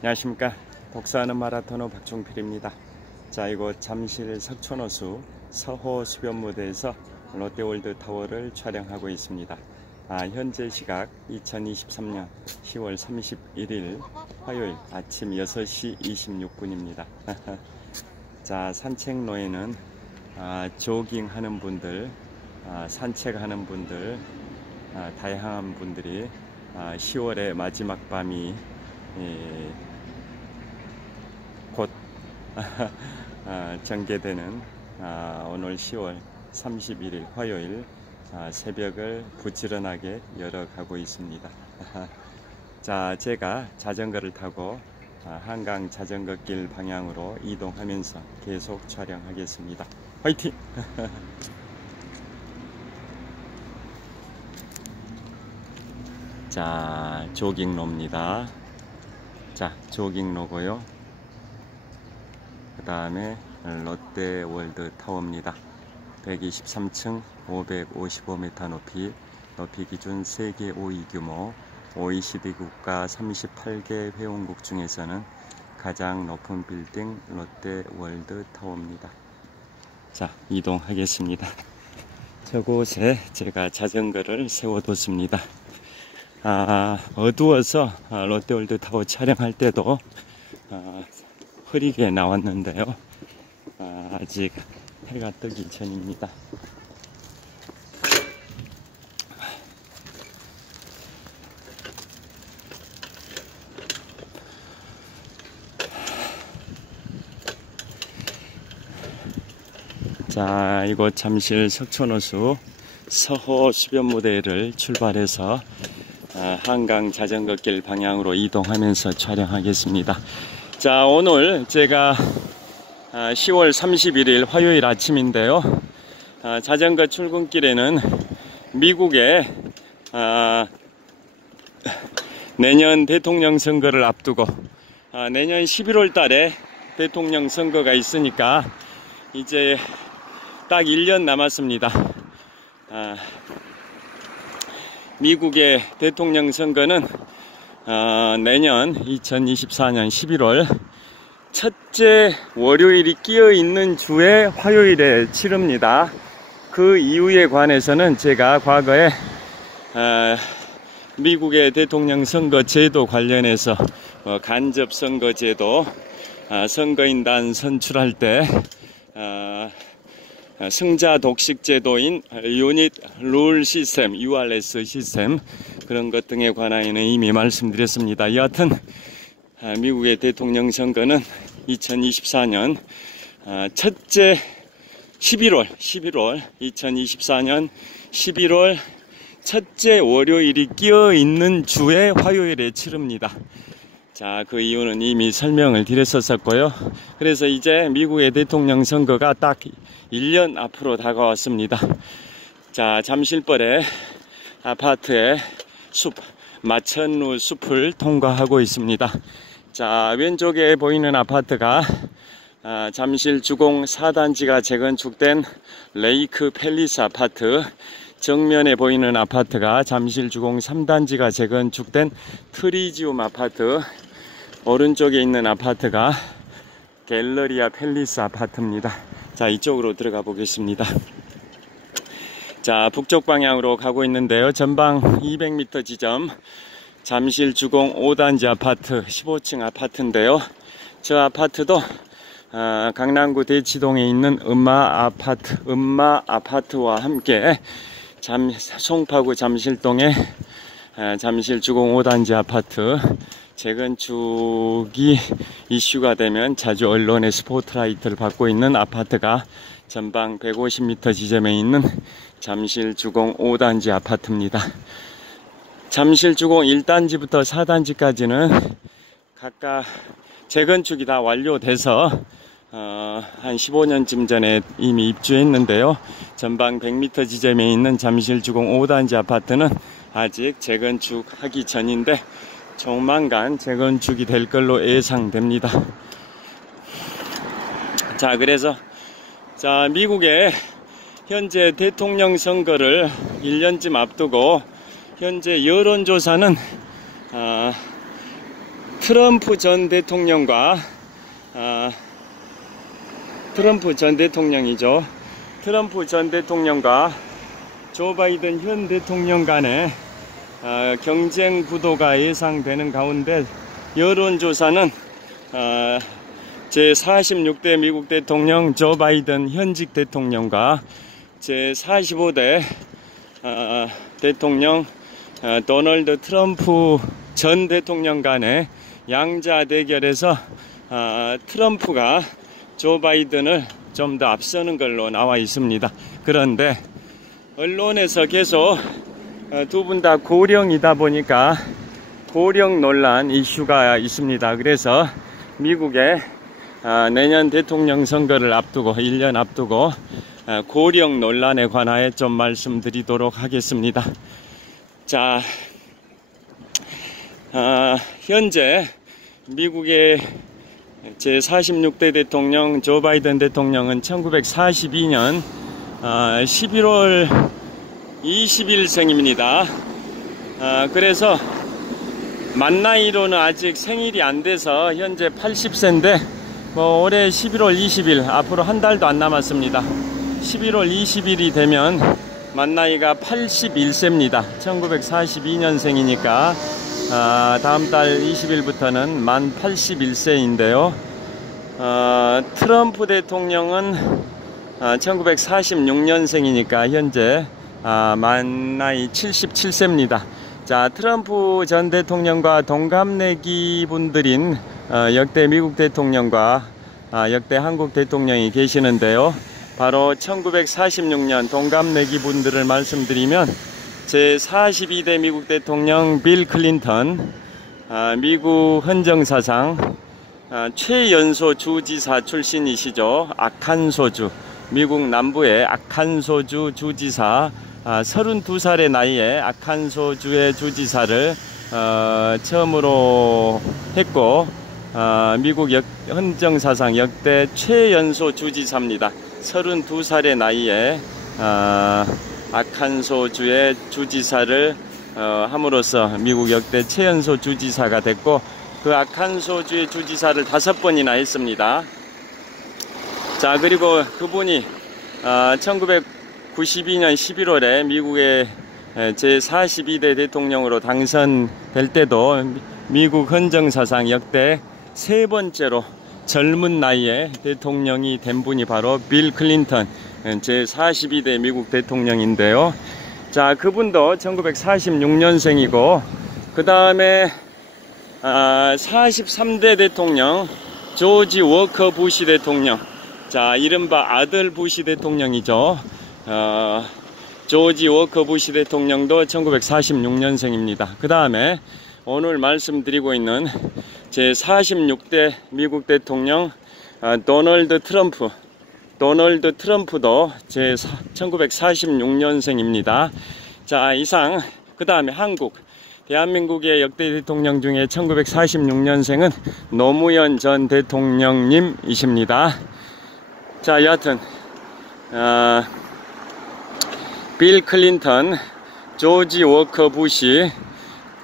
안녕하십니까. 독서하는 마라토너 박종필입니다. 자, 이곳 잠실 석촌호수 서호 수변무대에서 롯데월드 타워를 촬영하고 있습니다. 현재 시각 2023년 10월 31일 화요일 아침 6시 26분입니다. 자, 산책로에는 조깅하는 분들, 산책하는 분들, 다양한 분들이 10월의 마지막 밤이 곧 전개되는 오늘 10월 31일 화요일 새벽을 부지런하게 열어가고 있습니다. 자, 제가 자전거를 타고 한강 자전거길 방향으로 이동하면서 계속 촬영하겠습니다. 화이팅! 자, 조깅로입니다. 자, 조깅로고요. 그 다음에 롯데월드 타워입니다. 123층 555m 높이, 높이 기준 세계 5위 규모, OECD 국가 38개 회원국 중에서는 가장 높은 빌딩 롯데월드 타워입니다. 자, 이동하겠습니다. 저곳에 제가 자전거를 세워뒀습니다. 어두워서 롯데월드 타워 촬영할 때도 흐리게 나왔는데요. 아직 해가 뜨기 전입니다. 자, 이곳 잠실 석촌호수 서호 수변무대를 출발해서 한강 자전거길 방향으로 이동하면서 촬영하겠습니다. 자, 오늘 제가 10월 31일 화요일 아침인데요. 자전거 출근길에는 미국의 내년 대통령 선거를 앞두고 내년 11월 달에 대통령 선거가 있으니까 이제 딱 1년 남았습니다. 미국의 대통령 선거는 내년 2024년 11월 첫째 월요일이 끼어 있는 주에 화요일에 치릅니다. 그 이유에 관해서는 제가 과거에 미국의 대통령 선거 제도 관련해서 간접 선거 제도, 선거인단 선출할 때 승자 독식 제도인 유닛 룰 시스템, URS 시스템, 그런 것 등에 관하여는 이미 말씀드렸습니다. 여하튼 미국의 대통령 선거는 2024년 첫째 11월 2024년 11월 첫째 월요일이 끼어 있는 주에 화요일에 치릅니다. 자, 그 이유는 이미 설명을 드렸었고요. 그래서 이제 미국의 대통령 선거가 딱 1년 앞으로 다가왔습니다. 자, 잠실벌의 아파트의 숲, 마천루 숲을 통과하고 있습니다. 자, 왼쪽에 보이는 아파트가 잠실 주공 4단지가 재건축된 레이크 팰리스 아파트, 정면에 보이는 아파트가 잠실 주공 3단지가 재건축된 트리지움 아파트, 오른쪽에 있는 아파트가 갤러리아 팰리스 아파트입니다. 자, 이쪽으로 들어가 보겠습니다. 자, 북쪽 방향으로 가고 있는데요. 전방 200m 지점 잠실 주공 5단지 아파트 15층 아파트인데요. 저 아파트도 강남구 대치동에 있는 음마 아파트와 함께 송파구 잠실동의 잠실 주공 5단지 아파트 재건축이 이슈가 되면 자주 언론의 스포트라이트를 받고 있는 아파트가 전방 150m 지점에 있는 잠실 주공 5단지 아파트입니다. 잠실 주공 1단지부터 4단지까지는 각각 재건축이 다 완료돼서 한 15년쯤 전에 이미 입주했는데요. 전방 100m 지점에 있는 잠실 주공 5단지 아파트는 아직 재건축하기 전인데 조만간 재건축이 될 걸로 예상됩니다. 자, 그래서 미국의 현재 대통령 선거를 1년쯤 앞두고 현재 여론조사는 트럼프 전 대통령과 트럼프 전 대통령이죠. 트럼프 전 대통령과 조 바이든 현 대통령 간의 경쟁 구도가 예상되는 가운데 여론조사는 제46대 미국 대통령 조 바이든 현직 대통령과 제45대 대통령 도널드 트럼프 전 대통령 간의 양자 대결에서 트럼프가 조 바이든을 좀 더 앞서는 걸로 나와 있습니다. 그런데 언론에서 계속 두 분 다 고령이다 보니까 고령 논란 이슈가 있습니다. 그래서 미국의 내년 대통령 선거를 앞두고 1년 앞두고 고령 논란에 관하여 좀 말씀드리도록 하겠습니다. 자, 현재 미국의 제46대 대통령 조 바이든 대통령은 1942년 11월 20일생입니다. 그래서 만 나이로는 아직 생일이 안 돼서 현재 80세인데 올해 11월 20일 앞으로 한 달도 안 남았습니다. 11월 20일이 되면 만 나이가 81세입니다. 1942년생이니까 다음 달 20일부터는 만 81세인데요. 트럼프 대통령은 1946년생이니까 현재 만 나이 77세입니다. 자, 트럼프 전 대통령과 동갑내기 분들인 역대 미국 대통령과 역대 한국 대통령이 계시는데요. 바로 1946년 동갑내기 분들을 말씀드리면 제42대 미국 대통령 빌 클린턴, 미국 헌정사상 최연소 주지사 출신이시죠. 아칸소주, 미국 남부의 아칸소주 주지사, 32살의 나이에 아칸소주의 주지사를 처음으로 했고 미국 헌정사상 역대 최연소 주지사입니다. 32살의 나이에 아칸소주의 주지사를 함으로써 미국 역대 최연소 주지사가 됐고 그 아칸소주의 주지사를 5번이나 했습니다. 자, 그리고 그분이 1992년 11월에 미국의 제42대 대통령으로 당선될 때도 미국 헌정사상 역대 3번째로 젊은 나이에 대통령이 된 분이 바로 빌 클린턴 제42대 미국 대통령인데요. 자, 그분도 1946년생이고 그 다음에 43대 대통령 조지 워커 부시 대통령, 자, 이른바 아들 부시 대통령이죠. 조지 워커 부시 대통령도 1946년생입니다. 그 다음에 오늘 말씀드리고 있는 제46대 미국 대통령 도널드 트럼프도 1946년생입니다. 자, 이상. 그 다음에 한국, 대한민국의 역대 대통령 중에 1946년생은 노무현 전 대통령님이십니다. 자, 여하튼 빌 클린턴, 조지 워커 부시,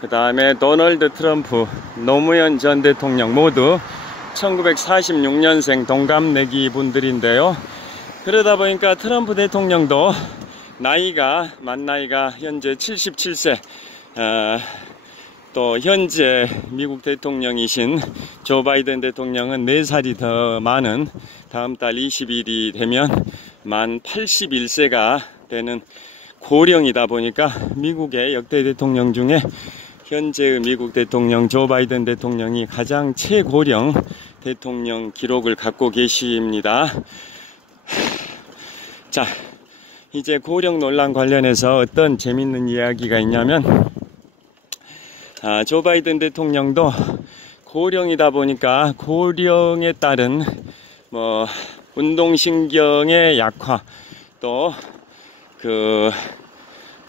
그 다음에 도널드 트럼프, 노무현 전 대통령 모두 1946년생 동갑내기 분들인데요. 그러다 보니까 트럼프 대통령도 만 나이가 현재 77세, 또 현재 미국 대통령이신 조 바이든 대통령은 4살이 더 많은 다음 달 20일이 되면 만 81세가 되는 고령이다 보니까 미국의 역대 대통령 중에 현재의 미국 대통령 조 바이든 대통령이 가장 최고령 대통령 기록을 갖고 계십니다. 자, 이제 고령 논란 관련해서 어떤 재밌는 이야기가 있냐면 조 바이든 대통령도 고령이다 보니까 고령에 따른 운동신경의 약화, 또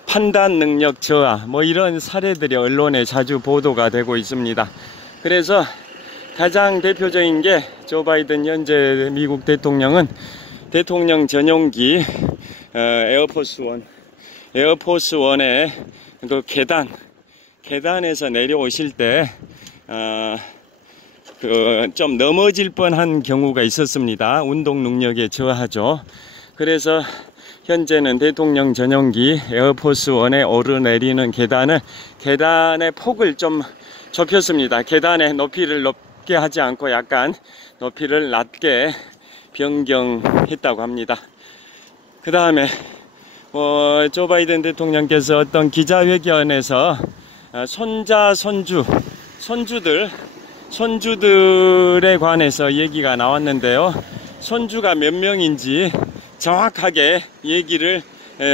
판단 능력 저하, 이런 사례들이 언론에 자주 보도가 되고 있습니다. 그래서 가장 대표적인 게 조 바이든 현재 미국 대통령은 대통령 전용기 에어포스 원의 그 계단에서 내려오실 때 좀 넘어질 뻔한 경우가 있었습니다. 운동 능력에 저하죠. 그래서 현재는 대통령 전용기 에어포스 1에 오르내리는 계단의 폭을 좀 좁혔습니다. 계단의 높이를 높게 하지 않고 약간 높이를 낮게 변경했다고 합니다. 그 다음에 조 바이든 대통령께서 어떤 기자회견에서 손자, 손주들에 관해서 얘기가 나왔는데요. 손주가 몇 명인지 정확하게 얘기를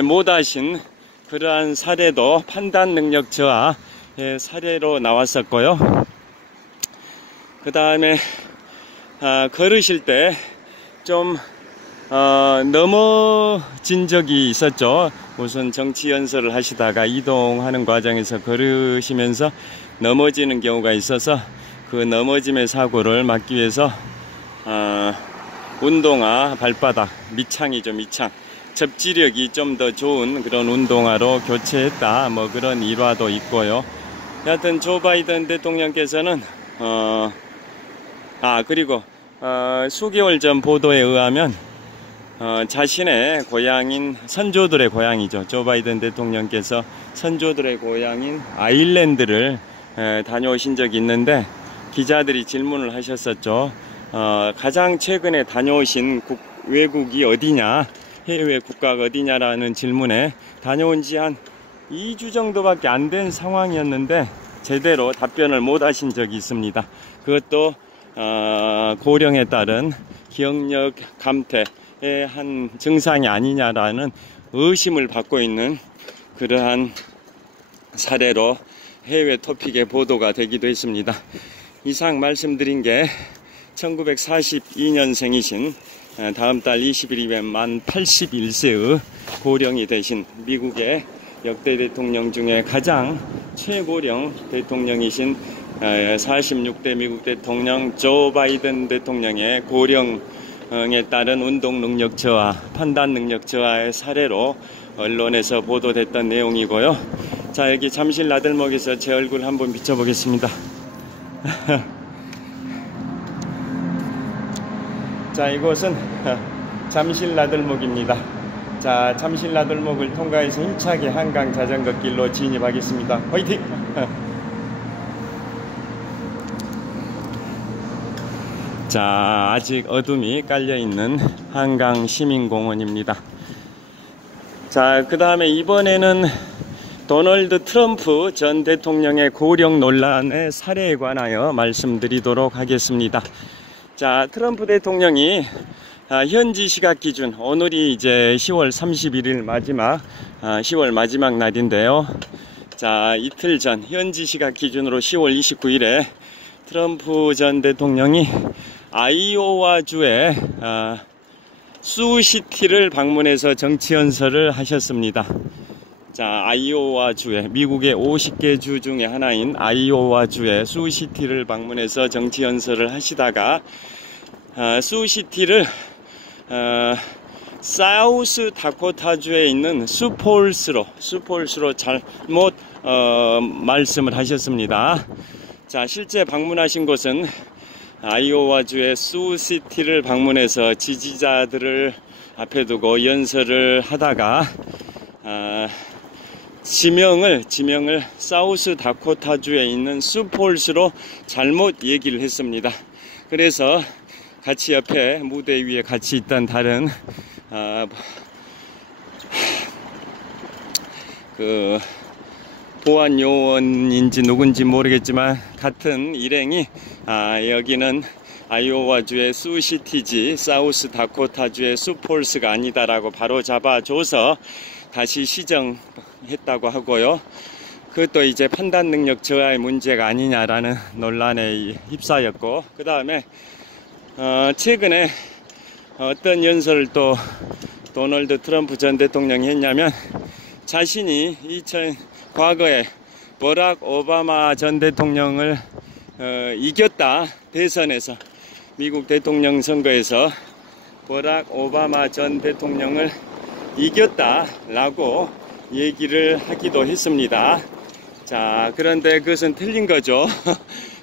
못하신 그러한 사례도 판단 능력 저하의 사례로 나왔었고요. 그 다음에 걸으실 때 좀 넘어진 적이 있었죠. 우선 정치 연설을 하시다가 이동하는 과정에서 걸으시면서 넘어지는 경우가 있어서 그 넘어짐의 사고를 막기 위해서 운동화 발바닥 밑창이죠. 밑창 접지력이 좀 더 좋은 그런 운동화로 교체했다, 뭐 그런 일화도 있고요. 여하튼 조 바이든 대통령께서는 그리고 수개월 전 보도에 의하면 자신의 고향인 선조들의 고향이죠. 조 바이든 대통령께서 선조들의 고향인 아일랜드를 다녀오신 적이 있는데 기자들이 질문을 하셨었죠. 가장 최근에 다녀오신 외국이 어디냐, 해외 국가가 어디냐라는 질문에 다녀온 지 한 2주 정도밖에 안 된 상황이었는데 제대로 답변을 못 하신 적이 있습니다. 그것도 고령에 따른 기억력 감퇴의 한 증상이 아니냐라는 의심을 받고 있는 그러한 사례로 해외 토픽에 보도가 되기도 했습니다. 이상 말씀드린 게 1942년생이신 다음 달 20일이면 만 81세의 고령이 되신 미국의 역대 대통령 중에 가장 최고령 대통령이신 46대 미국 대통령 조 바이든 대통령의 고령에 따른 운동 능력 저하, 판단 능력 저하의 사례로 언론에서 보도됐던 내용이고요. 자, 여기 잠실 나들목에서 제 얼굴 한번 비춰보겠습니다. 자, 이곳은 잠실 나들목입니다. 자, 잠실 나들목을 통과해서 힘차게 한강 자전거 길로 진입하겠습니다. 화이팅! 자, 아직 어둠이 깔려있는 한강 시민공원입니다. 자, 그 다음에 이번에는 도널드 트럼프 전 대통령의 고령 논란의 사례에 관하여 말씀드리도록 하겠습니다. 자, 트럼프 대통령이 현지 시각 기준, 오늘이 이제 10월 31일 마지막 10월 마지막 날인데요. 자, 이틀 전 현지 시각 기준으로 10월 29일에 트럼프 전 대통령이 아이오와주의 수시티를 방문해서 정치연설을 하셨습니다. 자, 아이오와주의 미국의 50개 주 중에 하나인 아이오와주의 수시티를 방문해서 정치연설을 하시다가 수시티를 사우스 다코타주에 있는 수폴스로 잘못 말씀을 하셨습니다. 자, 실제 방문하신 곳은 아이오와주의 수시티를 방문해서 지지자들을 앞에 두고 연설을 하다가 지명을 사우스 다코타주에 있는 수폴스로 잘못 얘기를 했습니다. 그래서 같이 옆에 무대 위에 같이 있던 다른 그 보안 요원인지 누군지 모르겠지만 같은 일행이 여기는 아이오와주의 수시티지 사우스 다코타주의 수폴스가 아니다라고 바로 잡아줘서 다시 시정했다고 하고요. 그것도 이제 판단 능력 저하의 문제가 아니냐라는 논란에 휩싸였고, 그 다음에 최근에 어떤 연설을 또 도널드 트럼프 전 대통령이 했냐면, 자신이 과거에 버락 오바마 전 대통령을 이겼다, 대선에서 미국 대통령 선거에서 버락 오바마 전 대통령을 이겼다라고 얘기를 하기도 했습니다. 자, 그런데 그것은 틀린 거죠.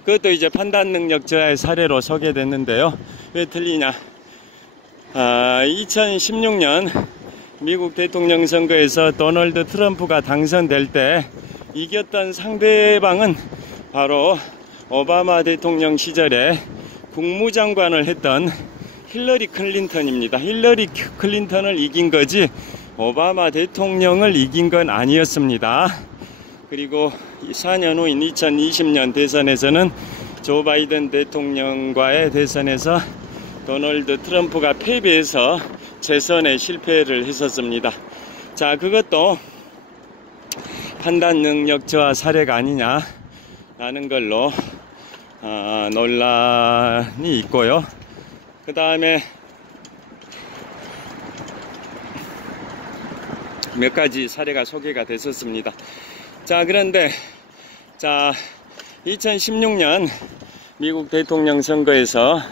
그것도 이제 판단 능력 저하의 사례로 소개됐는데요. 왜 틀리냐? 2016년 미국 대통령 선거에서 도널드 트럼프가 당선될 때 이겼던 상대방은 바로 오바마 대통령 시절에 국무장관을 했던 힐러리 클린턴입니다. 힐러리 클린턴을 이긴 거지 오바마 대통령을 이긴 건 아니었습니다. 그리고 4년 후인 2020년 대선에서는 조 바이든 대통령과의 대선에서 도널드 트럼프가 패배해서 재선에 실패를 했었습니다. 자, 그것도 판단 능력 저하 사례가 아니냐라는 걸로 논란이 있고요. 그 다음에 몇 가지 사례가 소개가 됐었습니다. 자, 그런데 2016년 미국 대통령 선거에서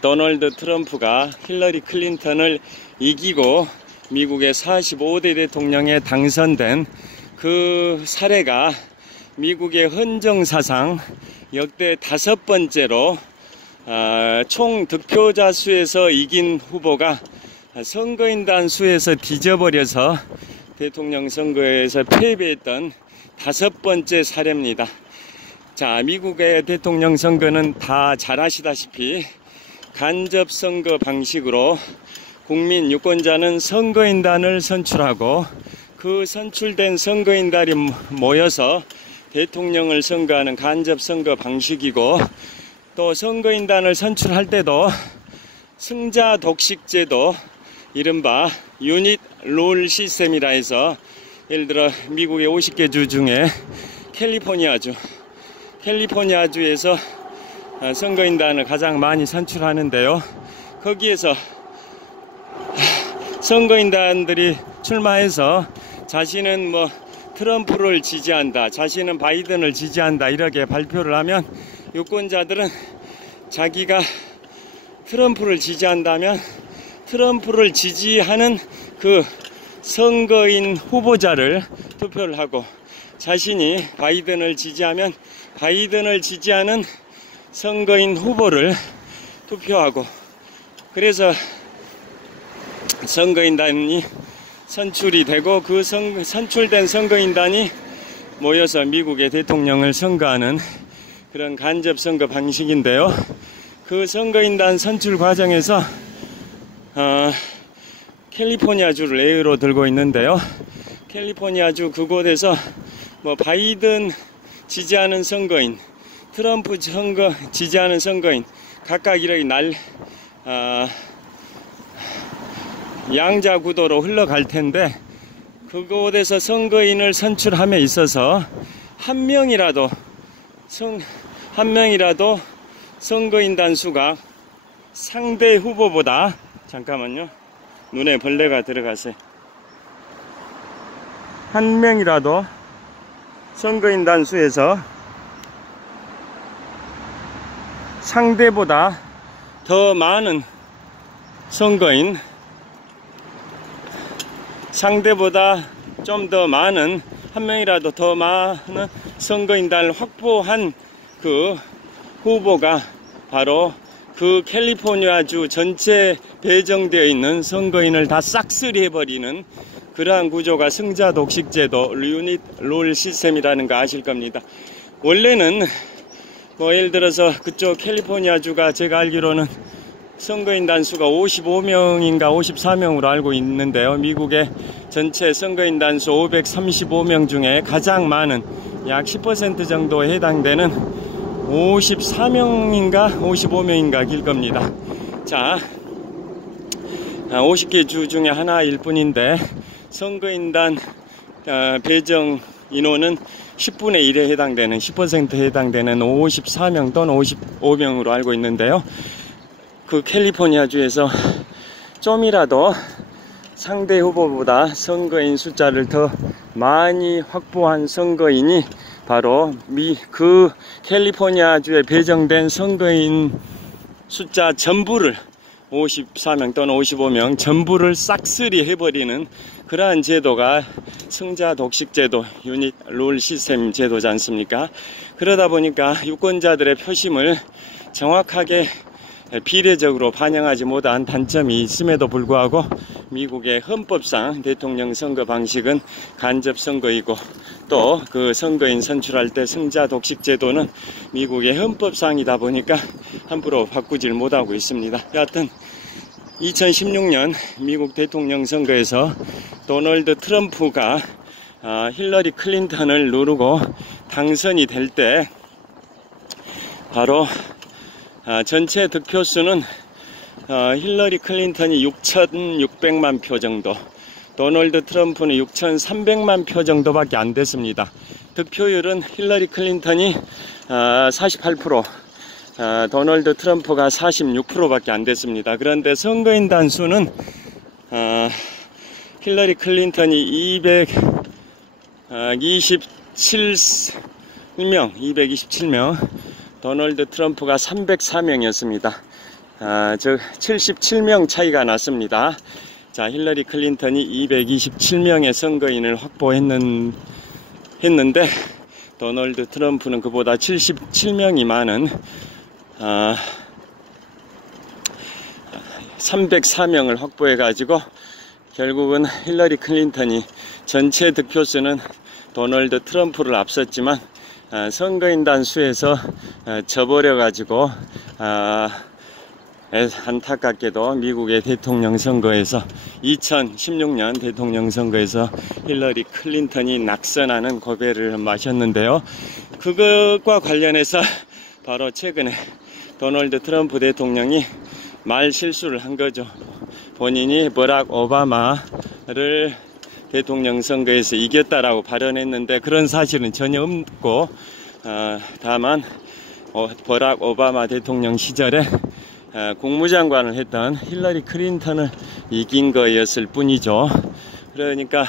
도널드 트럼프가 힐러리 클린턴을 이기고 미국의 45대 대통령에 당선된 그 사례가 미국의 헌정사상 역대 5번째로 총 득표자 수에서 이긴 후보가 선거인단 수에서 뒤져버려서 대통령 선거에서 패배했던 5번째 사례입니다. 자, 미국의 대통령 선거는 다 잘 아시다시피 간접 선거 방식으로 국민 유권자는 선거인단을 선출하고 그 선출된 선거인단이 모여서 대통령을 선거하는 간접 선거 방식이고, 또 선거인단을 선출할 때도 승자 독식 제도, 이른바 유닛 롤 시스템이라 해서, 예를 들어 미국의 50개 주 중에 캘리포니아주에서 선거인단을 가장 많이 선출하는데요. 거기에서 선거인단들이 출마해서 자신은 트럼프를 지지한다, 자신은 바이든을 지지한다 이렇게 발표를 하면 유권자들은 자기가 트럼프를 지지한다면 트럼프를 지지하는 그 선거인 후보자를 투표를 하고, 자신이 바이든을 지지하면 바이든을 지지하는 선거인 후보를 투표하고, 그래서 선거인단이 선출이 되고 그 선출된 선거인단이 모여서 미국의 대통령을 선거하는 그런 간접 선거 방식인데요. 그 선거인단 선출 과정에서 캘리포니아주를 예로 들고 있는데요. 캘리포니아주 그곳에서 바이든 지지하는 선거인, 트럼프 지지하는 선거인 각각 이렇게 양자 구도로 흘러갈 텐데, 그곳에서 선거인을 선출함에 있어서 한 명이라도 선거인단 수가 상대 후보보다, 잠깐만요, 눈에 벌레가 들어가세요. 한 명이라도 선거인단 수에서 상대보다 더 많은 선거인, 상대보다 좀 더 많은, 한 명이라도 더 많은 선거인단을 확보한 그 후보가 바로 그 캘리포니아주 전체 배정되어 있는 선거인을 다 싹쓸이 해버리는 그러한 구조가 승자 독식제도 유닛 롤 시스템이라는 거 아실 겁니다. 원래는 예를 들어서 그쪽 캘리포니아주가 제가 알기로는 선거인단 수가 55명인가 54명으로 알고 있는데요. 미국의 전체 선거인단 수 535명 중에 가장 많은 약 10% 정도에 해당되는 54명인가 55명인가 길 겁니다. 자, 50개 주 중에 하나일 뿐인데 선거인단 배정 인원은 10분의 1에 해당되는, 10%에 해당되는 54명 또는 55명으로 알고 있는데요. 그 캘리포니아주에서 좀이라도 상대 후보보다 선거인 숫자를 더 많이 확보한 선거인이 바로 그 캘리포니아주에 배정된 선거인 숫자 전부를, 54명 또는 55명 전부를 싹쓸이 해버리는 그러한 제도가 승자 독식제도, 유닛 룰 시스템 제도지 않습니까? 그러다 보니까 유권자들의 표심을 정확하게 비례적으로 반영하지 못한 단점이 있음에도 불구하고 미국의 헌법상 대통령 선거 방식은 간접 선거이고 또 그 선거인 선출할 때 승자 독식 제도는 미국의 헌법상이다 보니까 함부로 바꾸질 못하고 있습니다. 여하튼 2016년 미국 대통령 선거에서 도널드 트럼프가 힐러리 클린턴을 누르고 당선이 될 때 바로 전체 득표수는 힐러리 클린턴이 6,600만 표 정도, 도널드 트럼프는 6,300만 표 정도밖에 안 됐습니다. 득표율은 힐러리 클린턴이 48%, 도널드 트럼프가 46%밖에 안 됐습니다. 그런데 선거인 단수는 힐러리 클린턴이 227명, 도널드 트럼프가 304명이었습니다. 즉 77명 차이가 났습니다. 자, 힐러리 클린턴이 227명의 선거인을 확보했는데 도널드 트럼프는 그보다 77명이 많은 304명을 확보해 가지고 결국은 힐러리 클린턴이 전체 득표수는 도널드 트럼프를 앞섰지만 선거인단 수에서 져버려 가지고 안타깝게도 미국의 대통령 선거에서 2016년 대통령 선거에서 힐러리 클린턴이 낙선하는 고배를 마셨는데요. 그것과 관련해서 바로 최근에 도널드 트럼프 대통령이 말 실수를 한 거죠. 본인이 버락 오바마를 대통령 선거에서 이겼다라고 발언했는데 그런 사실은 전혀 없고 다만 버락 오바마 대통령 시절에 국무장관을 했던 힐러리 클린턴을 이긴 거였을 뿐이죠. 그러니까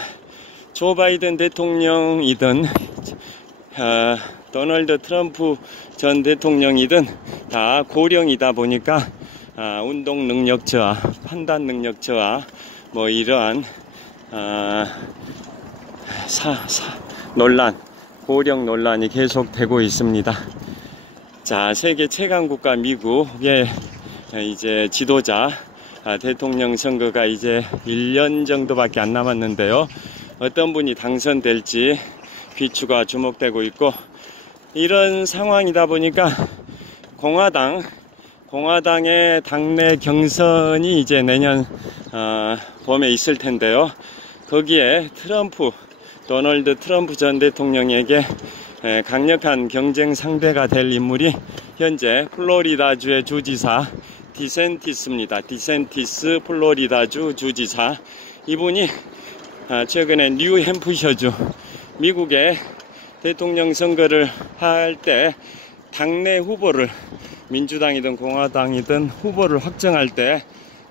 조 바이든 대통령이든 도널드 트럼프 전 대통령이든 다 고령이다 보니까 운동 능력 저하, 판단 능력 저하, 뭐 이러한 고령 논란이 계속되고 있습니다. 자, 세계 최강 국가 미국의 이제 지도자 대통령 선거가 이제 1년 정도밖에 안 남았는데요. 어떤 분이 당선될지 귀추가 주목되고 있고, 이런 상황이다 보니까 공화당의 당내 경선이 이제 내년 봄에 있을 텐데요. 거기에 도널드 트럼프 전 대통령에게 강력한 경쟁 상대가 될 인물이 현재 플로리다주의 주지사 디센티스입니다. 디센티스 플로리다주 주지사. 이분이 최근에 뉴햄프셔주, 미국의 대통령 선거를 할 때 당내 후보를, 민주당이든 공화당이든 후보를 확정할 때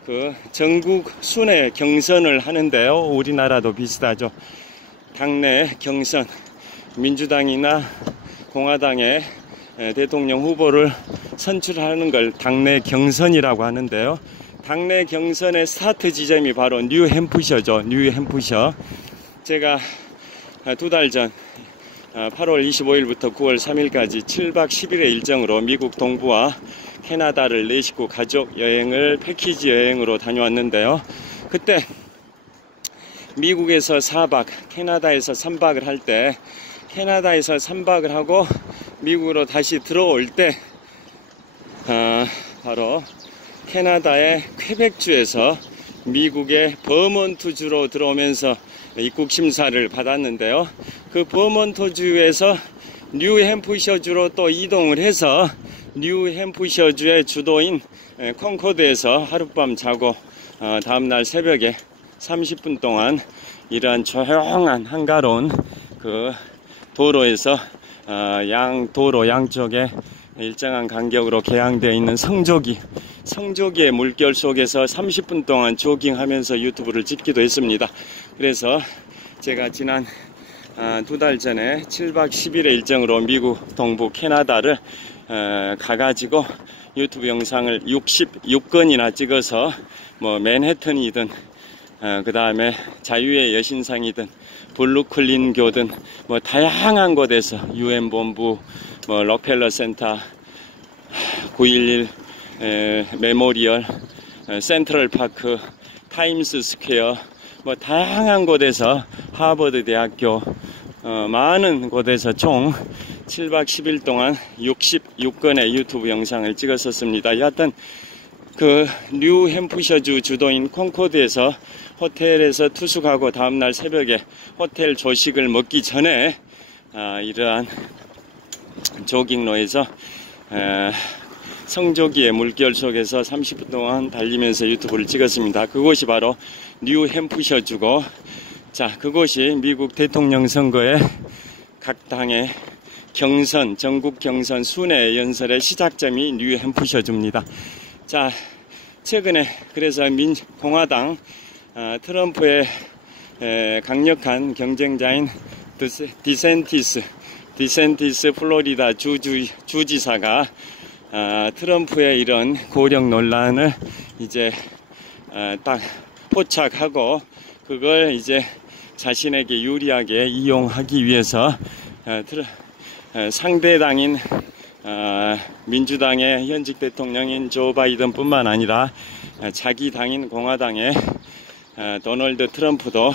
그 전국 순회 경선을 하는데요. 우리나라도 비슷하죠. 당내 경선, 민주당이나 공화당의 대통령 후보를 선출하는 걸 당내 경선이라고 하는데요. 당내 경선의 스타트 지점이 바로 뉴햄프셔죠. 뉴햄프셔. 제가 2달 전 8월 25일부터 9월 3일까지 7박 10일의 일정으로 미국 동부와 캐나다를 4식구 가족 여행을 패키지 여행으로 다녀왔는데요. 그때 미국에서 4박, 캐나다에서 3박을 할 때, 캐나다에서 3박을 하고 미국으로 다시 들어올 때 바로 캐나다의 퀘벡주에서 미국의 버몬트주로 들어오면서 입국 심사를 받았는데요. 그 버몬트주에서 뉴햄프셔주로 또 이동을 해서 뉴햄프셔주의 주도인 콩코드에서 하룻밤 자고 다음날 새벽에 30분 동안 이러한 조용한 한가로운 그 도로에서 도로 양쪽에 일정한 간격으로 개양되어 있는 성조기의 물결 속에서 30분 동안 조깅하면서 유튜브를 찍기도 했습니다. 그래서 제가 지난 2달 전에 7박 10일의 일정으로 미국 동부 캐나다를 가가지고 유튜브 영상을 66건이나 찍어서 뭐 맨해튼이든 그 다음에 자유의 여신상이든 블루클린교든 뭐 다양한 곳에서 UN 본부, 뭐 록펠러 센터, 9.11 메모리얼, 센트럴 파크, 타임스 스퀘어, 뭐 다양한 곳에서 하버드 대학교, 많은 곳에서 총 7박 10일 동안 66건의 유튜브 영상을 찍었었습니다. 여하튼 그 뉴햄프셔주 주도인 콩코드에서 호텔에서 투숙하고 다음날 새벽에 호텔 조식을 먹기 전에 이러한 조깅로에서 성조기의 물결 속에서 30분 동안 달리면서 유튜브를 찍었습니다. 그곳이 바로 뉴햄프셔주고, 자, 그곳이 미국 대통령 선거에 각 당의 경선, 전국 경선 순회 연설의 시작점이 뉴햄프셔주입니다. 자, 최근에 그래서 공화당 트럼프의 강력한 경쟁자인 디센티스 플로리다 주지사가 트럼프의 이런 고령 논란을 이제 딱 포착하고 그걸 이제 자신에게 유리하게 이용하기 위해서 상대당인 민주당의 현직 대통령인 조 바이든 뿐만 아니라 자기 당인 공화당의 도널드 트럼프도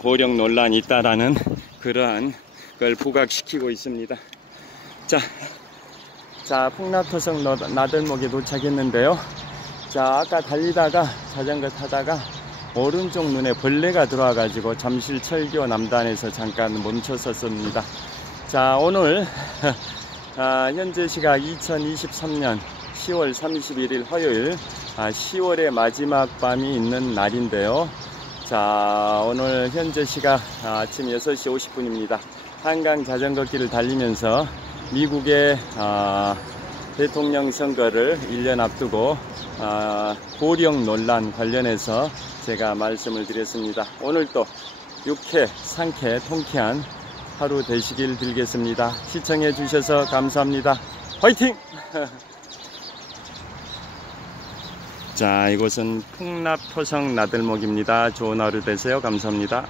고령 논란이 있다라는 그러한 걸 부각시키고 있습니다. 자, 풍납토성 나들목에 도착했는데요. 자, 아까 달리다가 자전거 타다가 오른쪽 눈에 벌레가 들어와 가지고 잠실 철교 남단에서 잠깐 멈췄었습니다. 자, 오늘 현재 시각 2023년 10월 31일 화요일, 10월의 마지막 밤이 있는 날인데요. 자, 오늘 현재 시각 아침 6시 50분입니다. 한강 자전거길을 달리면서 미국의 대통령 선거를 1년 앞두고 고령 논란 관련해서 제가 말씀을 드렸습니다. 오늘도 유쾌, 상쾌, 통쾌한 하루 되시길 빌겠습니다. 시청해 주셔서 감사합니다. 화이팅! 자, 이곳은 풍납토성 나들목입니다. 좋은 하루 되세요. 감사합니다.